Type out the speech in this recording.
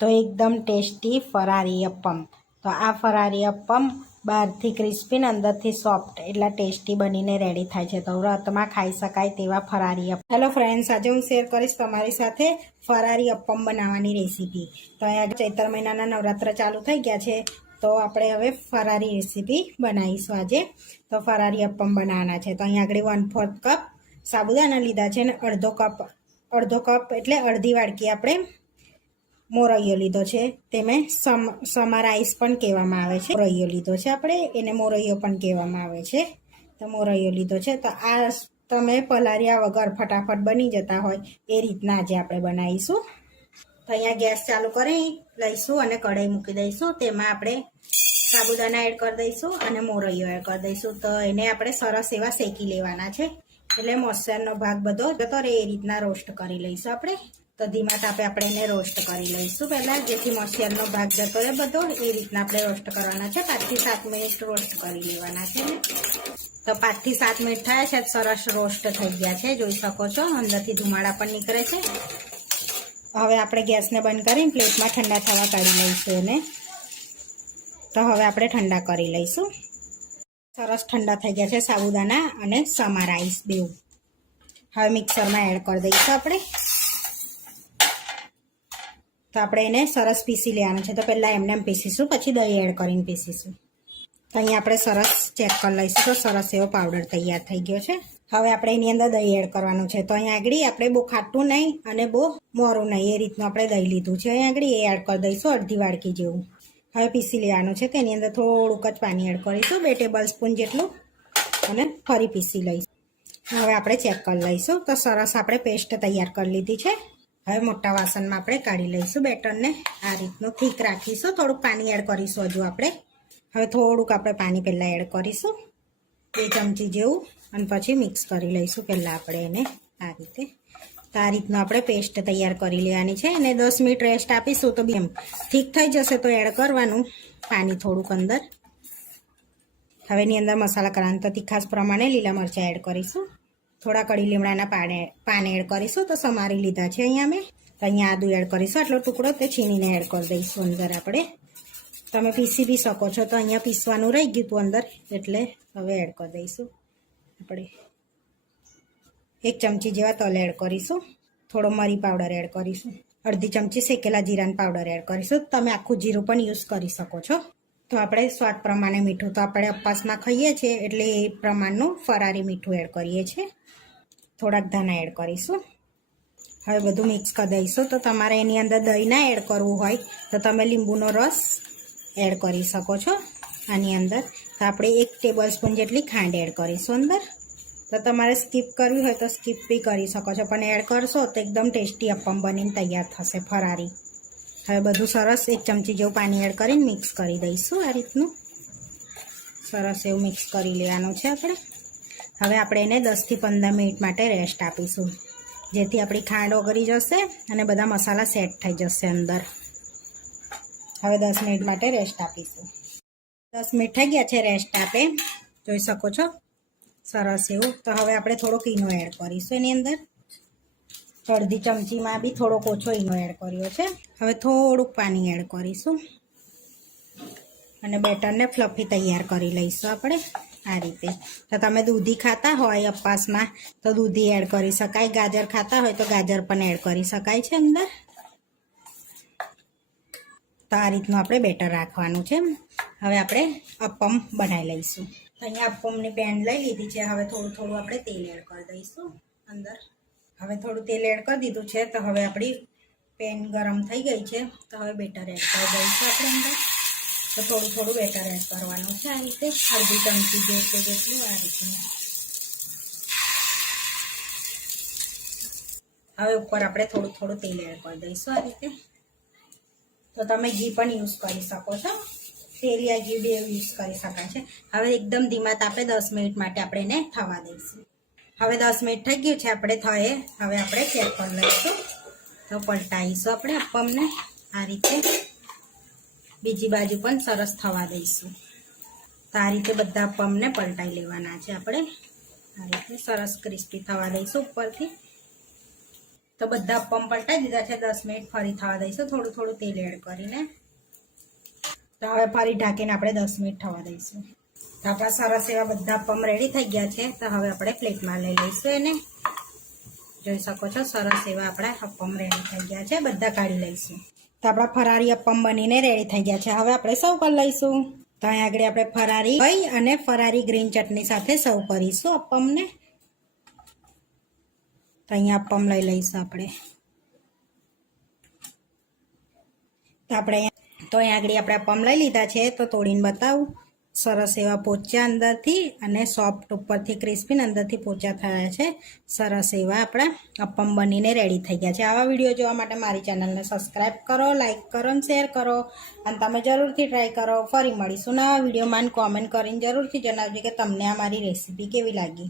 તો એકદમ ટેસ્ટી ફરારી અપ્પમ. તો આ ફરારી અપ્પમ બહારથી ક્રિસ્પી ને અંદરથી સોફ્ટ એટલા ટેસ્ટી બનીને રેડી થાય છે. તો વ્રતમાં ખાઈ શકાય તેવા ફરારી અપ્પમ. હેલો ફ્રેન્ડ્સ, આજે હું શેર કરીશ તમારી સાથે ફરારી અપ્પમ બનાવવાની રેસીપી. તો અહીંયા ચૈત્ર મહિનાના નવરાત્ર ચાલુ થઈ ગયા છે, તો આપણે હવે ફરારી રેસીપી બનાવીશું આજે. તો ફરારી અપ્પમ બનાવવાના છે. તો અહીંયા આગળ 1/4 કપ સાબુદાણા લીધા છે અને અડધો કપ એટલે અડધી વાડકી આપણે મોરૈયો લીધો છે. તેને સમા રાઈસ પણ કહેવામાં આવે છે. મોરૈયો લીધો છે, આપણે એને મોરૈયો પણ કહેવામાં આવે છે. તો મોરૈયો લીધો છે. તો આ તમે પલાળ્યા વગર ફટાફટ બની જતા હોય એ રીતના આજે આપણે બનાવીશું. તો અહીંયા ગેસ ચાલુ કરી લઈશું અને કઢાઈ મૂકી દઈશું. તેમાં આપણે સાબુદાણા એડ કરી દઈશું અને મોરૈયો એડ કરી દઈશું. તો એને આપણે સરસ એવા શેકી લેવાના છે, એટલે મોસળનો ભાગ બધો જતો રહે એ રીતના રોસ્ટ કરી લઈશું આપણે. તો ધીમા તાપે આપણે એને રોસ્ટ કરી લઈશું પહેલાં, જેથી મસાલાનો ભાગ જતો રહે બધો એ રીતના આપણે રોસ્ટ કરવાના છે. 5 થી 7 મિનિટ રોસ્ટ કરી લેવાના છે. તો 5 થી 7 મિનિટ થયા છે, સરસ રોસ્ટ થઈ ગયા છે, જોઈ શકો છો. અંદરથી ધુમાડા પણ નીકળે છે. હવે આપણે ગેસને બંધ કરીને પ્લેટમાં ઠંડા થવા કાઢી લઈશું એને. તો હવે આપણે ઠંડા કરી લઈશું. સરસ ઠંડા થઈ ગયા છે સાબુદાણા અને સમા રાઈસ બેઉ. હવે મિક્સરમાં એડ કરી દઈશું આપણે. તો આપણે એને સરસ પીસી લેવાનું છે. તો પહેલાં એમને પીસીશું, પછી દહીં એડ કરીને પીસીશું. તો અહીંયા આપણે સરસ ચેક કરી લઈશું. તો સરસ એવો પાવડર તૈયાર થઈ ગયો છે. હવે આપણે એની અંદર દહીં એડ કરવાનું છે. તો અહીંયા આગળ આપણે બહુ ખાટું નહીં અને બહુ મોરું નહીં એ રીતનું આપણે દહીં લીધું છે. અહીંયા આગળ એ એડ કરી દઈશું, અડધી વાડકી જેવું. હવે પીસી લેવાનું છે. તેની અંદર થોડુંક જ પાણી એડ કરીશું, 2 ટેબલ સ્પૂન જેટલું, અને ફરી પીસી લઈશું. હવે આપણે ચેક કરી લઈશું. તો સરસ આપણે પેસ્ટ તૈયાર કરી લીધી છે. હવે મોટા વાસણમાં આપણે કાઢી લઈશું. બેટરને આ રીતનું થીક રાખીશું. થોડુંક પાણી એડ કરીશું હજુ આપણે. હવે થોડુંક આપણે પાણી પહેલાં એડ કરીશું, 2 ચમચી જેવું, અને પછી મિક્સ કરી લઈશું પહેલાં આપણે એને આ રીતે. તો આ રીતનું આપણે પેસ્ટ તૈયાર કરી લેવાની છે. અને 10 મિનિટ રેસ્ટ આપીશું તો એમ થીક થઈ જશે તો એડ કરવાનું પાણી થોડુંક અંદર. હવે એની અંદર મસાલા કરવાનું. તો તીખાસ પ્રમાણે લીલા મરચાં એડ કરીશું, થોડા કડી લીમડાના પાન એડ કરીશું. તો સમારી લીધા છે અહીંયા મેં. તો અહીંયા આદું એડ કરીશું, આટલો ટુકડો તે છીણીને એડ કરી દઈશું અંદર આપણે. તમે પીસી બી શકો છો. તો અહીંયા પીસવાનું રહી ગયું હતું અંદર, એટલે હવે એડ કરી દઈશું આપણે. 1 ચમચી જેવા તલ એડ કરીશું, થોડો મરી પાવડર એડ કરીશું, અડધી ચમચી શેકેલા જીરાનો પાવડર એડ કરીશું. તમે આખું જીરું પણ યુઝ કરી શકો છો. તો આપણે સ્વાદ પ્રમાણે મીઠું, તો આપણે ઉપવાસમાં ખાઈએ છીએ એટલે એ પ્રમાણનું ફરારી મીઠું એડ કરીએ છીએ. થોડાક ધાણા એડ કરીશું. હવે બધું મિક્સ કરી દઈશું. તો તમારે એની અંદર દહીં ના એડ કરવું હોય તો તમે લીંબુનો રસ એડ કરી શકો છો આની અંદર. તો આપણે 1 ટેબલ સ્પૂન જેટલી ખાંડ એડ કરીશું અંદર. તો તમારે સ્કીપ કરવી હોય તો સ્કીપ બી કરી શકો છો, પણ એડ કરશો તો એકદમ ટેસ્ટી અપ્પમ બનીને તૈયાર થશે ફરારી. હવે બધું સરસ 1 ચમચી જેવું પાણી એડ કરીને મિક્સ કરી દઈશું. આ રીતનું સરસ એવું મિક્સ કરી લેવાનું છે આપણે. હવે આપણે એને 10 થી 15 મિનિટ માટે રેસ્ટ આપીશું, જેથી આપણી ખાંડ ઓગળી જશે અને બધા મસાલા સેટ થઈ જશે અંદર. હવે 10 મિનિટ માટે રેસ્ટ આપીશું. 10 મિનિટ થઈ ગયા છે રેસ્ટ આપે, જોઈ શકો છો સરસ એવું. તો હવે આપણે થોડોક ઈનો એડ કરીશું એની અંદર. અડધી ચમચીમાં બી થોડોક ઓછો ઈનો એડ કર્યો છે. હવે થોડુંક પાણી એડ કરીશું અને બેટરને ફ્લફી તૈયાર કરી લઈશું આપણે આ રીતે. તો તમે દૂધી ખાતા હોય ઉપવાસમાં તો દૂધી એડ કરી શકાય, ગાજર ખાતા હોય તો ગાજર પણ એડ કરી શકાય છે અંદર. તો આ રીતનું આપણે બેટર રાખવાનું છે. હવે આપણે અપ્પમ બનાવી લઈશું. અહીંયા અપ્પમની પેન લઈ લીધી છે. હવે થોડું આપણે તેલ એડ કરી દઈશું અંદર. હવે થોડું તેલ એડ કરી દીધું છે. તો હવે આપણી પેન ગરમ થઈ ગઈ છે. તો હવે બેટર એડ કરી દઈશું આપણે અંદર. તો થોડું બેટર એડ કરવાનું છે આ રીતે, અડધી ચમચી જેટલું આ રીતનું. હવે ઉપર આપણે થોડું તેલ એડ કરી દઈશું આ રીતે. તો તમે ઘી પણ યુઝ કરી શકો છો, તેલ યા ઘી બે યુઝ કરી શકાય છે. હવે એકદમ ધીમા તાપે 10 મિનિટ માટે આપણે એને થવા દઈશું. હવે 10 મિનિટ થઈ ગયું છે આપણે થયે. હવે આપણે ચેક કરી લઈશું. તો પલટાવીશું આપણે અપ્પમને આ રીતે. બીજી બાજુ પણ સરસ થવા દઈશું. તો આ રીતે બધા અપ્પમને પલટાઈ લેવાના છે આપણે. આ રીતે સરસ ક્રિસ્પી થવા દઈશું ઉપરથી. તો બધા અપમ પલટાઈ દીધા છે. 10 મિનિટ ફરી થવા દઈશું, થોડું થોડું તેલ એડ કરીને. તો હવે ફરી ઢાંકીને આપણે 10 મિનિટ થવા દઈશું. તો આપણા સરસ એવા બધા અપમ રેડી થઈ ગયા છે. તો હવે આપણે પ્લેટમાં લઈ લઈશું એને. જોઈ શકો છો સરસ એવા આપણા અપમ રેડી થઈ ગયા છે. બધા કાઢી લઈશું. તો આપણા ફરારી અપમ બનીને રેડી થઈ ગયા છે. હવે આપણે સર્વ કરી લઈશું. તો અહીં આગળ આપણે ફરારી દહીં અને ફરારી ગ્રીન ચટણી સાથે સર્વ કરીશું અપમને. તો અહીંયા અપમ લઈ લઈશું આપણે. તો અહીંયા આગળ આપણે અપમ લઈ લીધા છે. તો તોડીને બતાવું. સરસ એવા પોચા અંદરથી અને સોફ્ટ ઉપરથી ક્રિસ્પી અંદરથી પોચા થયા છે. સરસ એવા આપણા અપમ બનીને રેડી થઈ ગયા છે. આવા વિડીયો જોવા માટે મારી ચેનલને સબસ્ક્રાઈબ કરો, લાઈક કરો અને શેર કરો. અને તમે જરૂરથી ટ્રાય કરો. ફરી મળીશું નવા વિડીયોમાં. કોમેન્ટ કરીને જરૂરથી જણાવજો કે તમને આ મારી રેસીપી કેવી લાગી.